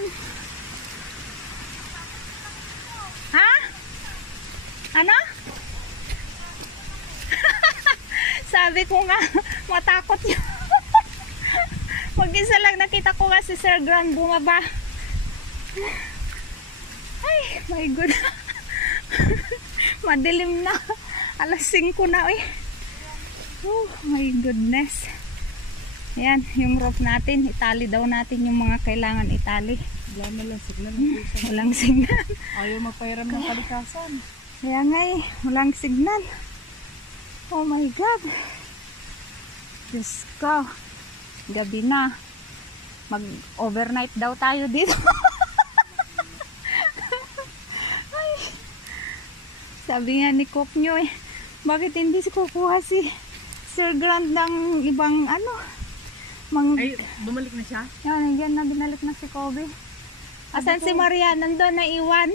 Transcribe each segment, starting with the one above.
natin. Ha? Ano? Sabi ko nga, matakot yun. Mag-isa lang nakita ko nga si Sir Grant bumaba. Ay, my God. Madilim na. Alas 5 na eh. Oh my goodness. Ayan, yung roof natin. Itali daw natin yung mga kailangan itali. Wala na lang signal. Walang signal. Ayaw magpairam ng kalikasan. Kaya nga eh, walang signal. Oh my God. Diyos ko. Gabi na. Mag-overnight daw tayo dito. Ay. Sabi nga ni Cook nyo eh, bakit hindi kukuha si Sir Grant ng ibang ano? Ay, bumalik na siya? Yan na, binalik na si Kobe. Asan si Maria? Nandun na iwan.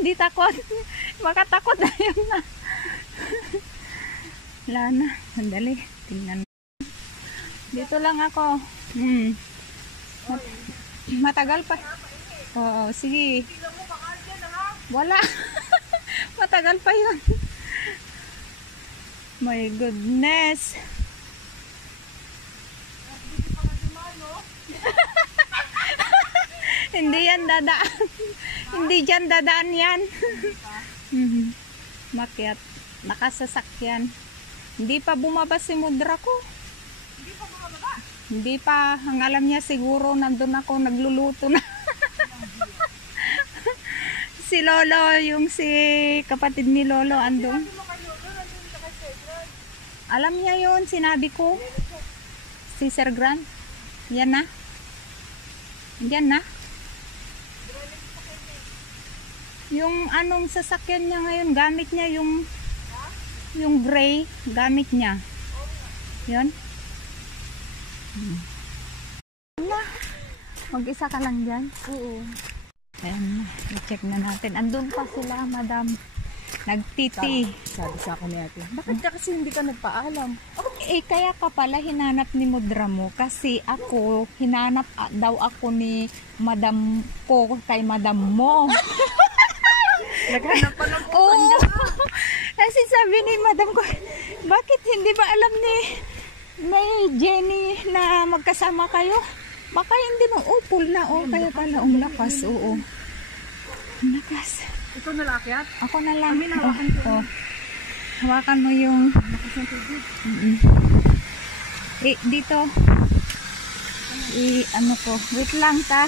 Hindi takot. Makatakot na yun na. Wala na. Sandali. Tingnan. Dito lang ako. Matagal pa. Oo, sige. Wala. Matagal pa yun. My goodness. Hindi yan dadaan. Hindi dyan dadaan yan. Makyat. Nakasasakyan. Hindi pa bumaba si Mudra ko. Hindi pa bumababa? Hindi pa. Ang alam niya siguro nandun ako nagluluto na. Si Lolo, yung si kapatid ni Lolo andun. Alam niya yun, sinabi ko. Si Sir Grant. Yan na. Yan na. Yung anong sasakyan niya ngayon, gamit niya yung gray, gamit niya. Yun. Mag-isa ka lang dyan? Oo. Ayan, i-check na natin. Andun pa sila, madam. Nagtiti. Sabi sa ako ni ate, bakit ka kasi hindi ka nagpaalam? Eh, kaya ka pala hinanap ni Mudra mo. Kasi ako, hinanap daw ako ni madam ko kay madam mo. Naghanap pa lang ko. Oo. Kasi sabi ni madam ko, bakit hindi ba alam ni Jenny na magkasama kayo? Baka hindi mo upol na. O, kaya pala ang lakas. Oo. Ang lakas. Ikaw nalakyat? Ako na lang. Kami nahawakan ko. Oh. Hawakan mo yung Lakas ng tubig. dito. Ano ko. Wait lang ta.